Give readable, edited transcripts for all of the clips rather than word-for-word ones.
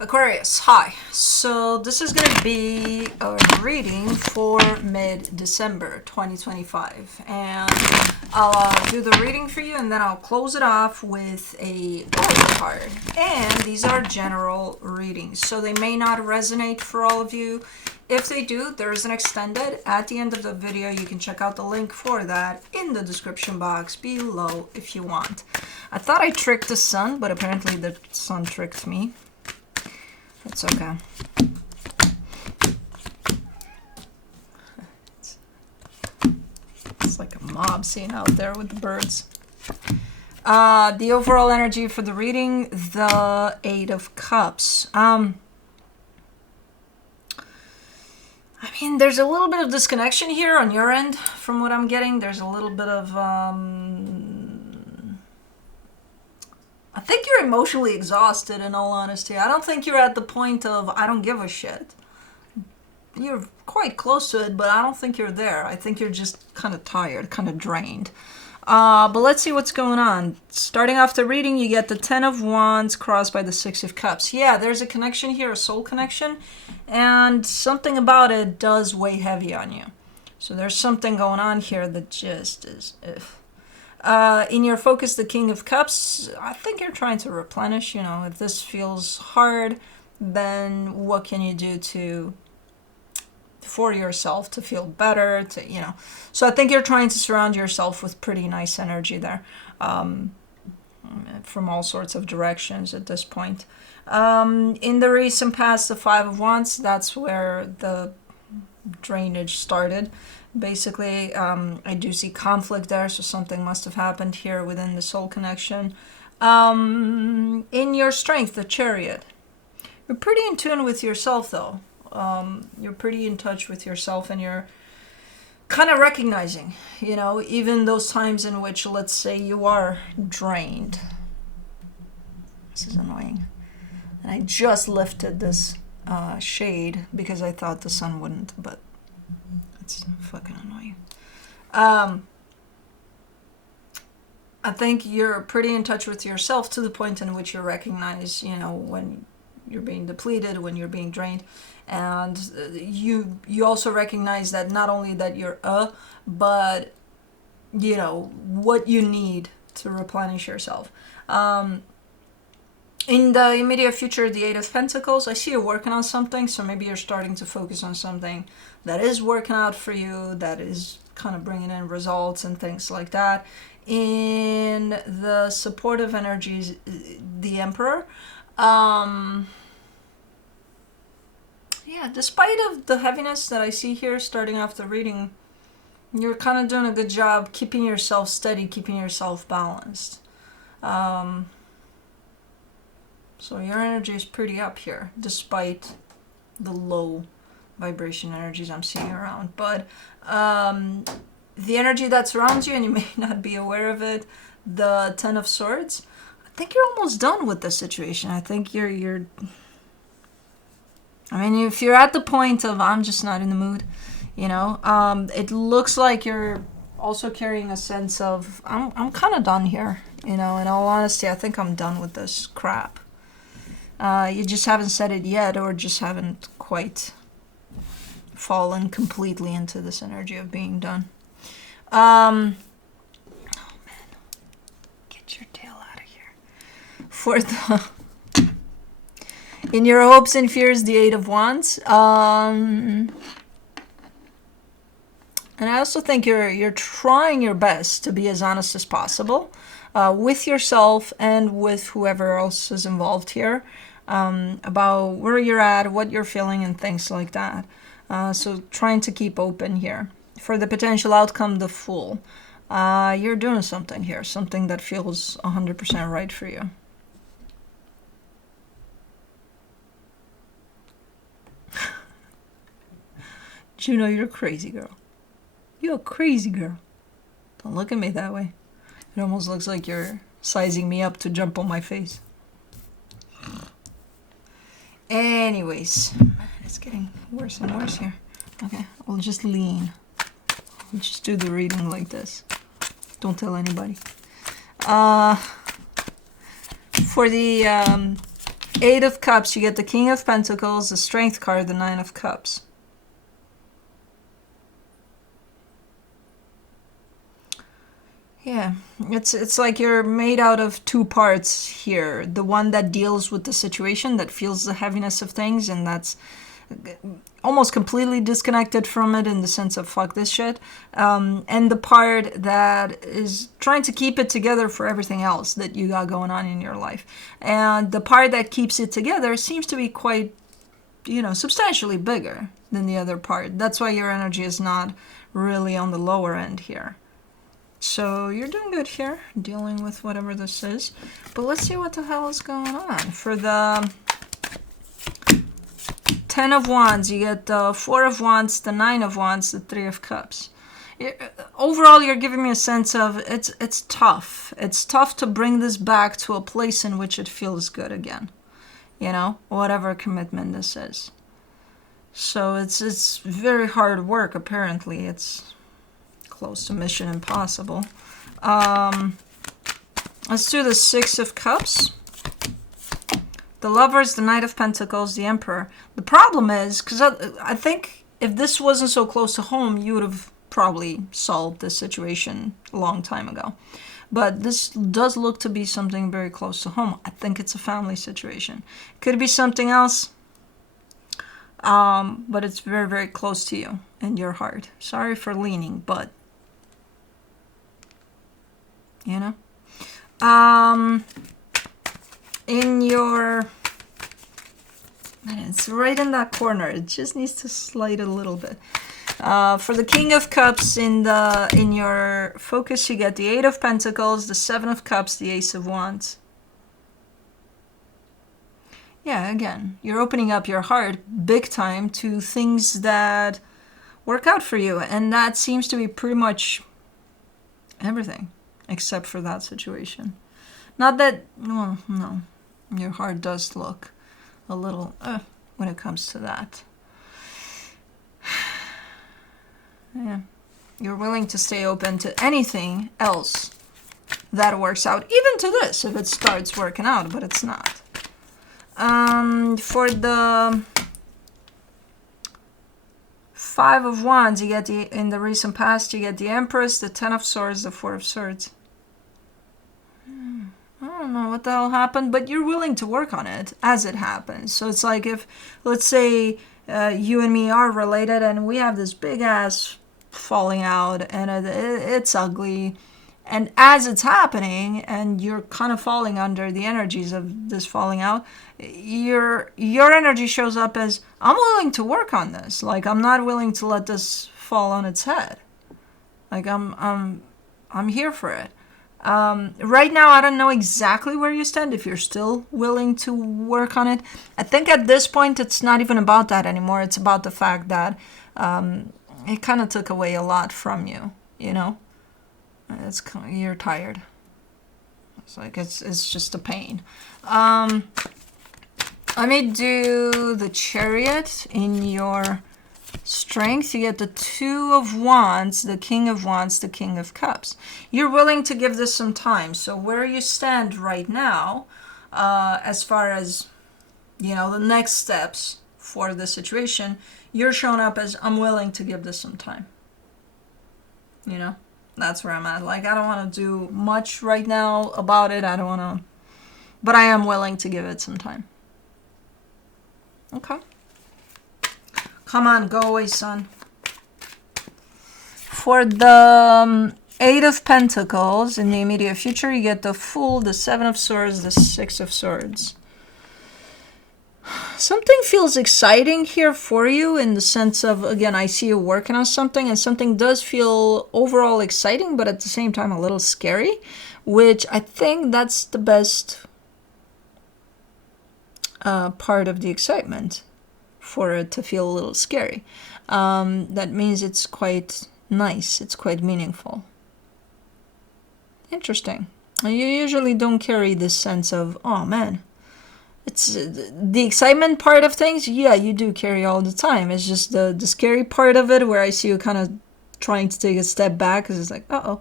Aquarius, hi. So this is going to be a reading for mid-December 2025, and I'll do the reading for you, and then I'll close it off with a oracle card. And these are general readings, so they may not resonate for all of you. If they do, there's an extended at the end of the video. You can check out the link for that in the description box below if you want. I thought I tricked the sun, but apparently the sun tricked me. It's okay. It's like a mob scene out there with the birds. The overall energy for the reading, the Eight of Cups. I mean, there's a little bit of disconnection here on your end from what I'm getting. There's a little bit of... I think you're emotionally exhausted, in all honesty. I don't think you're at the point of, I don't give a shit. You're quite close to it, but I don't think you're there. I think you're just kind of tired, kind of drained. But let's see what's going on. Starting off the reading, you get the Ten of Wands crossed by the Six of Cups. Yeah, there's a connection here, a soul connection, and something about it does weigh heavy on you. So there's something going on here that just is... in your focus, the King of Cups, I think you're trying to replenish. You know, if this feels hard, then what can you do for yourself to feel better, so I think you're trying to surround yourself with pretty nice energy there, from all sorts of directions at this point. In the recent past, the Five of Wands, that's where the drainage started. Basically, I do see conflict there, so something must have happened here within the soul connection. In your strength, the Chariot. You're pretty in tune with yourself, though. You're pretty in touch with yourself, and you're kind of recognizing, even those times in which, let's say, you are drained. This is annoying. And I just lifted this shade because I thought the sun wouldn't, but it's fucking annoying. I think you're pretty in touch with yourself to the point in which you recognize, when you're being depleted, when you're being drained, and you also recognize that not only that you're but what you need to replenish yourself. In the immediate future, the Eight of Pentacles, I see you working on something, so maybe you're starting to focus on something that is working out for you, that is kind of bringing in results and things like that. In the supportive energies, the Emperor, despite of the heaviness that I see here starting off the reading, you're kind of doing a good job keeping yourself steady, keeping yourself balanced. So your energy is pretty up here, despite the low vibration energies I'm seeing around. But the energy that surrounds you, and you may not be aware of it, the Ten of Swords, I think you're almost done with this situation. I think you're I mean, if you're at the point of, I'm just not in the mood, it looks like you're also carrying a sense of, I'm kind of done here, in all honesty. I think I'm done with this crap. You just haven't said it yet, or just haven't quite fallen completely into this energy of being done. Oh man, get your tail out of here. For the in your hopes and fears, the Eight of Wands. And I also think you're trying your best to be as honest as possible with yourself and with whoever else is involved here, about where you're at, what you're feeling, and things like that. So trying to keep open here. For the potential outcome, the Fool. You're doing something here, something that feels 100% right for you. Juno, you're a crazy girl. You're a crazy girl. Don't look at me that way. It almost looks like you're sizing me up to jump on my face. Anyways, it's getting worse and worse here. Okay, I'll just lean. I'll just do the reading like this. Don't tell anybody. For the Eight of Cups, you get the King of Pentacles, the Strength card, the Nine of Cups. Yeah, it's like you're made out of two parts here. The one that deals with the situation, that feels the heaviness of things, and that's almost completely disconnected from it in the sense of fuck this shit. And the part that is trying to keep it together for everything else that you got going on in your life. And the part that keeps it together seems to be quite, you know, substantially bigger than the other part. That's why your energy is not really on the lower end here. So you're doing good here, dealing with whatever this is. But let's see what the hell is going on. For the Ten of Wands, you get the Four of Wands, the Nine of Wands, the Three of Cups. Overall, you're giving me a sense of it's tough. It's tough to bring this back to a place in which it feels good again. You know, whatever commitment this is. So it's very hard work, apparently. It's close to mission impossible. Let's do the Six of Cups. The Lovers, the Knight of Pentacles, the Emperor. The problem is, because I think if this wasn't so close to home, you would have probably solved this situation a long time ago. But this does look to be something very close to home. I think it's a family situation. Could be something else, but it's very, very close to you and your heart. Sorry for leaning, but you know, in your, it's right in that corner. It just needs to slide a little bit. For the King of Cups, in your focus, you get the Eight of Pentacles, the Seven of Cups, the Ace of Wands. Yeah, again, you're opening up your heart big time to things that work out for you, and that seems to be pretty much everything. Except for that situation. Not that, well, no. Your heart does look a little, when it comes to that. Yeah. You're willing to stay open to anything else that works out. Even to this, if it starts working out, but it's not. For the Five of Wands, you get in the recent past, you get the Empress, the Ten of Swords, the Four of Swords. I don't know what the hell happened, but you're willing to work on it as it happens. So it's like if, let's say, you and me are related and we have this big ass falling out and it's ugly. And as it's happening and you're kind of falling under the energies of this falling out, your energy shows up as, I'm willing to work on this. Like, I'm not willing to let this fall on its head. Like, I'm here for it. Right now, I don't know exactly where you stand, if you're still willing to work on it. I think at this point, it's not even about that anymore. It's about the fact that it kind of took away a lot from you, you know? You're tired. It's like, it's just a pain. Let me do the Chariot. In your Strength, you get the Two of Wands, the King of Wands, the King of Cups. You're willing to give this some time. So where you stand right now, as far as, you know, the next steps for the situation, you're showing up as, I'm willing to give this some time. You know, that's where I'm at. Like, I don't want to do much right now about it. I don't want to, but I am willing to give it some time. Okay. Come on, go away, son. For the Eight of Pentacles, in the immediate future, you get the Fool, the Seven of Swords, the Six of Swords. Something feels exciting here for you in the sense of, again, I see you working on something, and something does feel overall exciting, but at the same time a little scary, which I think that's the best part of the excitement. For it to feel a little scary. That means it's quite nice. It's quite meaningful. Interesting. You usually don't carry this sense of, oh man. It's the excitement part of things. Yeah, you do carry all the time. It's just the scary part of it where I see you kind of trying to take a step back because it's like, uh-oh.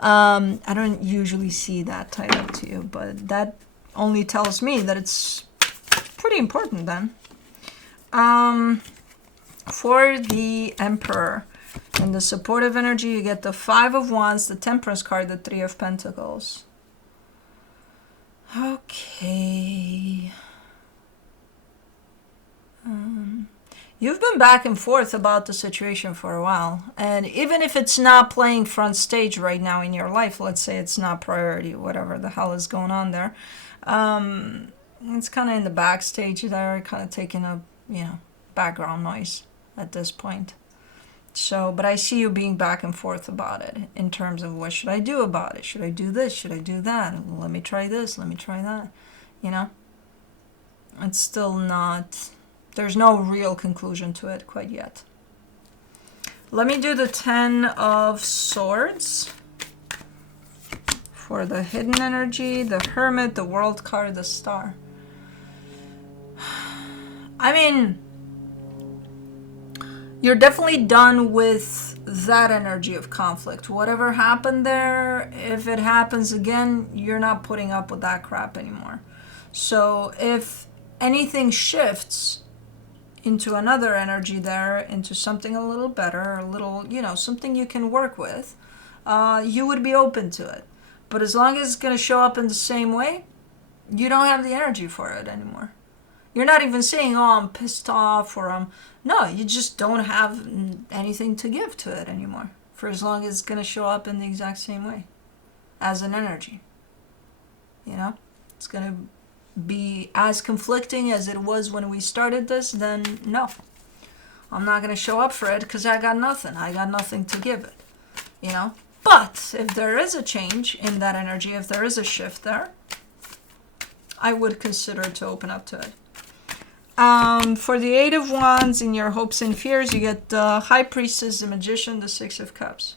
I don't usually see that tied up to you, but that only tells me that it's pretty important then. For the Emperor, in the supportive energy, you get the 5 of Wands, the Temperance card, the 3 of Pentacles. Okay. You've been back and forth about the situation for a while. And even if it's not playing front stage right now in your life, let's say it's not priority, whatever the hell is going on there, it's kind of in the backstage there, kind of taking a, background noise at this point. So, but I see you being back and forth about it in terms of what should I do about it? Should I do this? Should I do that? Let me try this. Let me try that. It's still not, there's no real conclusion to it quite yet. Let me do the 10 of Swords for the hidden energy, the Hermit, the World card, the Star. I mean, you're definitely done with that energy of conflict. Whatever happened there, if it happens again, you're not putting up with that crap anymore. So if anything shifts into another energy there, into something a little better, a little, something you can work with, you would be open to it. But as long as it's going to show up in the same way, you don't have the energy for it anymore. You're not even saying, oh, I'm pissed off, or no, you just don't have anything to give to it anymore, for as long as it's going to show up in the exact same way as an energy. It's going to be as conflicting as it was when we started this, then no. I'm not going to show up for it because I got nothing. I got nothing to give it, But if there is a change in that energy, if there is a shift there, I would consider to open up to it. For the 8 of Wands, in your hopes and fears, you get the High Priestess, the Magician, the 6 of Cups.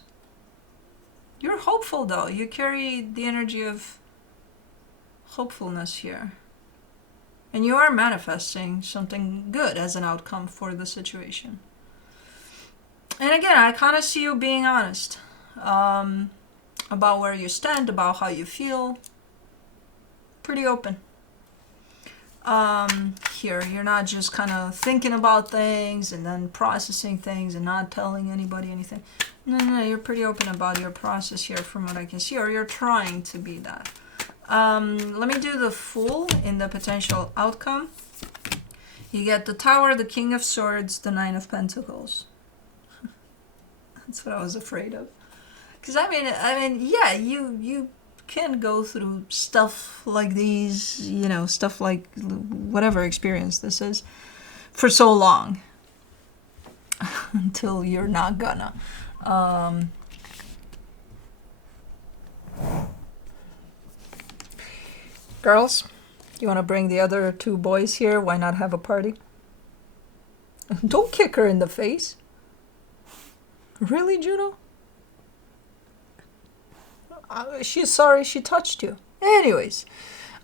You're hopeful, though. You carry the energy of hopefulness here. And you are manifesting something good as an outcome for the situation. And again, I kind of see you being honest about where you stand, about how you feel. Pretty open. Here, you're not just kind of thinking about things and then processing things and not telling anybody anything. No, you're pretty open about your process here from what I can see, or you're trying to be that. Let me do the Fool in the potential outcome. You get the Tower, the King of Swords, the 9 of Pentacles. That's what I was afraid of. Because I mean, yeah, you can go through stuff like these, stuff like whatever experience this is, for so long until you're not gonna. Girls, you want to bring the other 2 boys here? Why not have a party? Don't kick her in the face. Really, Juno? She's sorry she touched you. Anyways,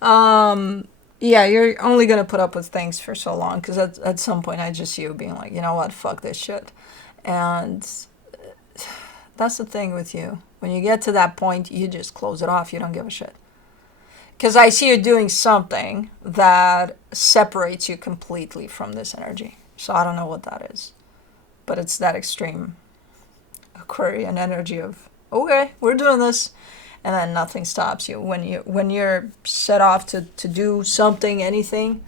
yeah, you're only going to put up with things for so long, because at some point I just see you being like, you know what, fuck this shit. And that's the thing with you. When you get to that point, you just close it off. You don't give a shit. Because I see you doing something that separates you completely from this energy. So I don't know what that is. But it's that extreme Aquarian energy of, okay, we're doing this. And then nothing stops you. When you're set off to do something, anything,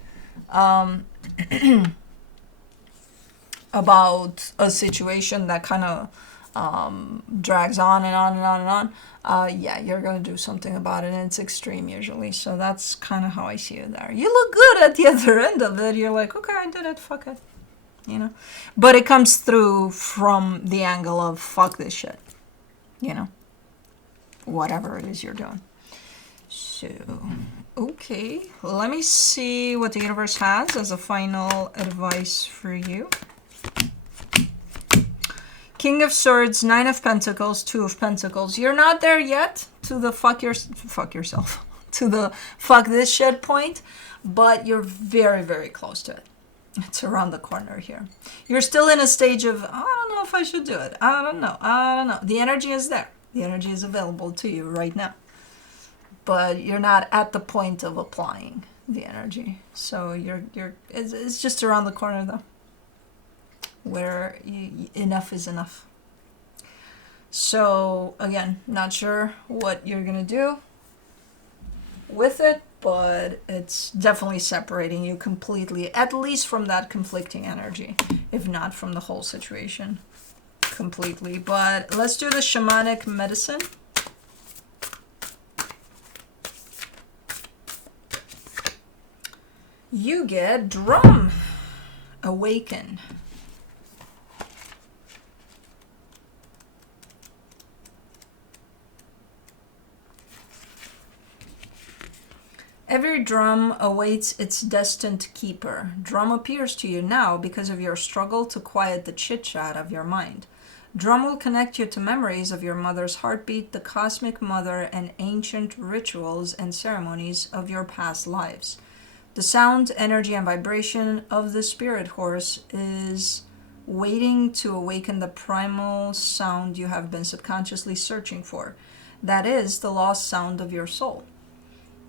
about a situation that kind of drags on and on and on and on, yeah, you're going to do something about it, and it's extreme usually. So that's kind of how I see you there. You look good at the other end of it. You're like, okay, I did it, fuck it. But it comes through from the angle of fuck this shit. Whatever it is you're doing. So, okay. Let me see what the universe has as a final advice for you. King of Swords, 9 of Pentacles, 2 of Pentacles. You're not there yet to the fuck yourself, to the fuck this shit point, but you're very, very close to it. It's around the corner here. You're still in a stage of, I don't know if I should do it. I don't know. The energy is there. The energy is available to you right now. But you're not at the point of applying the energy. So it's just around the corner though, where enough is enough. So again, not sure what you're gonna do with it, but it's definitely separating you completely, at least from that conflicting energy, if not from the whole situation completely. But let's do the shamanic medicine. You get drum, awaken. Every drum awaits its destined keeper. Drum appears to you now because of your struggle to quiet the chit-chat of your mind. Drum will connect you to memories of your mother's heartbeat, the cosmic mother, and ancient rituals and ceremonies of your past lives. The sound, energy, and vibration of the spirit horse is waiting to awaken the primal sound you have been subconsciously searching for. That is the lost sound of your soul.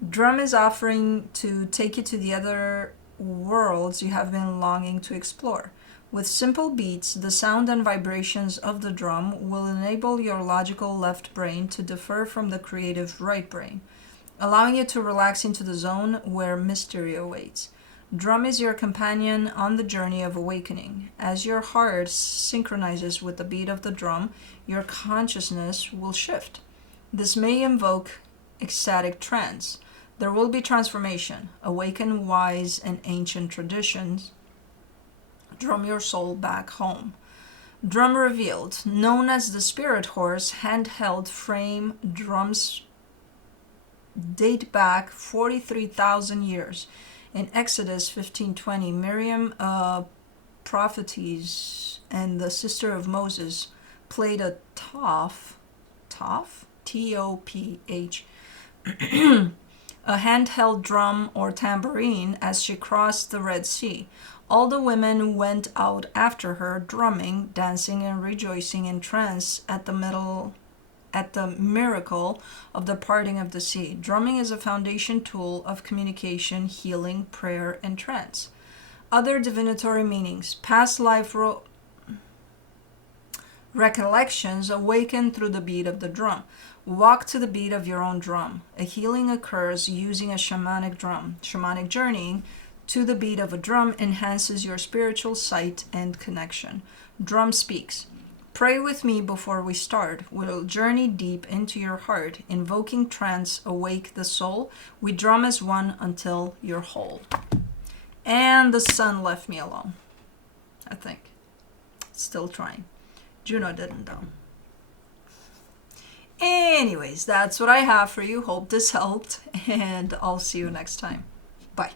Drum is offering to take you to the other worlds you have been longing to explore. With simple beats, the sound and vibrations of the drum will enable your logical left brain to differ from the creative right brain, allowing you to relax into the zone where mystery awaits. Drum is your companion on the journey of awakening. As your heart synchronizes with the beat of the drum, your consciousness will shift. This may invoke ecstatic trance. There will be transformation. Awaken wise and ancient traditions. Drum your soul back home. Drum revealed. Known as the spirit horse, handheld frame drums date back 43,000 years. In Exodus 15:20, Miriam, a prophetess and the sister of Moses, played a toph, T-O-P-H, a handheld drum or tambourine as she crossed the Red Sea. All the women went out after her, drumming, dancing, and rejoicing in trance at the miracle of the parting of the sea. Drumming is a foundation tool of communication, healing, prayer, and trance. Other divinatory meanings: past life recollections awaken through the beat of the drum. Walk to the beat of your own drum. A healing occurs using a shamanic drum. Shamanic journeying to the beat of a drum enhances your spiritual sight and connection. Drum speaks. Pray with me before we start. We'll journey deep into your heart, invoking trance, awake the soul. We drum as one until you're whole. And the sun left me alone, I think. Still trying. Juno didn't though. Anyways, that's what I have for you. Hope this helped, and I'll see you next time. Bye.